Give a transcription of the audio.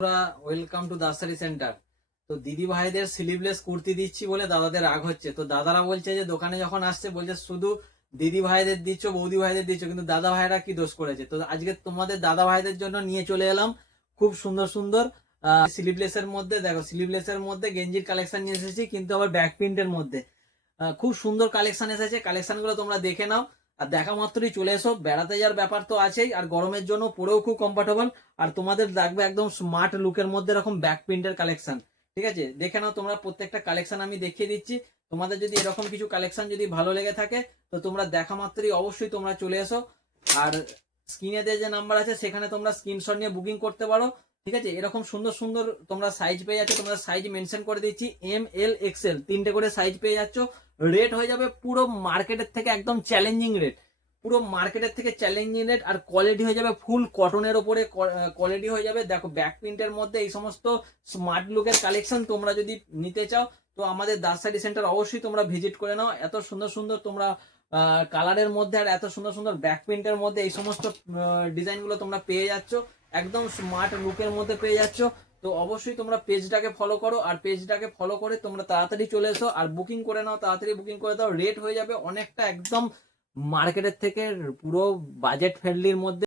Welcome to দাসারি centre. তো দিদি ভাইদের স্লিভলেস কুর্তি দিচ্ছি বলে দাদাদের রাগ হচ্ছে। তো দাদারা বলছে যে দোকানে যখন আসছে বলছে শুধু দিদি ভাইদের দিচ্ছ, বৌদি ভাইদের দিচ্ছ, কিন্তু দাদা ভাইরা কি দোষ করেছে? তো আজকে তোমাদের দাদা ভাইদের জন্য নিয়ে চলে এলাম খুব সুন্দর সুন্দর স্লিভলেস এর মধ্যে। দেখো, স্লিভলেস এর মধ্যে গেঞ্জির কালেকশন নিয়ে এসেছি, কিন্তু আবার ব্যাক প্রিন্টের মধ্যে খুব সুন্দর কালেকশন এসেছে। কালেকশন গুলো তোমরা দেখে নাও, আর দেখা মাত্রই চলে এসো। বেড়াতে যাওয়ার ব্যাপার তো আছেই, আর গরমের জন্য পরেও খুব কমফোর্টেবল। আর তোমাদের লাগবে একদম স্মার্ট লুকের মধ্যে এরকম ব্যাক প্রিন্টের কালেকশন। ঠিক আছে, দেখে নাও তোমরা। প্রত্যেকটা কালেকশন আমি দেখিয়ে দিচ্ছি। তোমাদের যদি এরকম কিছু কালেকশন যদি ভালো লেগে থাকে, তো তোমরা দেখা মাত্রই অবশ্যই তোমরা চলে এসো। আর স্ক্রিনে যে নাম্বার আছে সেখানে তোমরা স্ক্রিনশট নিয়ে বুকিং করতে পারো। ঠিক আছে, এরকম সুন্দর সুন্দর তোমরা সাইজ পেয়ে যাচ্ছ। তোমরা সাইজ মেনশন করে দিচ্ছি, এম এল এক্সেল তিনটে করে সাইজ পেয়ে যাচ্ছ। রেট হয়ে যাবে পুরো মার্কেটের থেকে একদম চ্যালেঞ্জিং রেট, পুরো মার্কেটের থেকে চ্যালেঞ্জিং রেট। আর কোয়ালিটি হয়ে যাবে ফুল কটনের ওপরে কোয়ালিটি হয়ে যাবে। দেখো, ব্যাক প্রিন্টের মধ্যে এই সমস্ত স্মার্ট লুকের কালেকশন তোমরা যদি নিতে চাও, তো আমাদের দাসারি সেন্টার অবশ্যই তোমরা ভিজিট করে নাও। এত সুন্দর সুন্দর তোমরা কালারের মধ্যে আর এত সুন্দর সুন্দর ব্যাক প্রিন্টের মধ্যে এই সমস্ত ডিজাইন গুলো তোমরা পেয়ে যাচ্ছ, একদম স্মার্ট লুকের মধ্যে পেয়ে যাচ্ছ। তো অবশ্যই তোমরা পেজটাকে ফলো করো, আর পেজটাকে ফলো করে তোমরা তাড়াতাড়ি চলে এসো আর বুকিং করে নাও। তাড়াতাড়ি বুকিং করে দাও, রেট হয়ে যাবে অনেকটা একদম মার্কেটের থেকে পুরো বাজেট ফ্রেন্ডলির মধ্যে।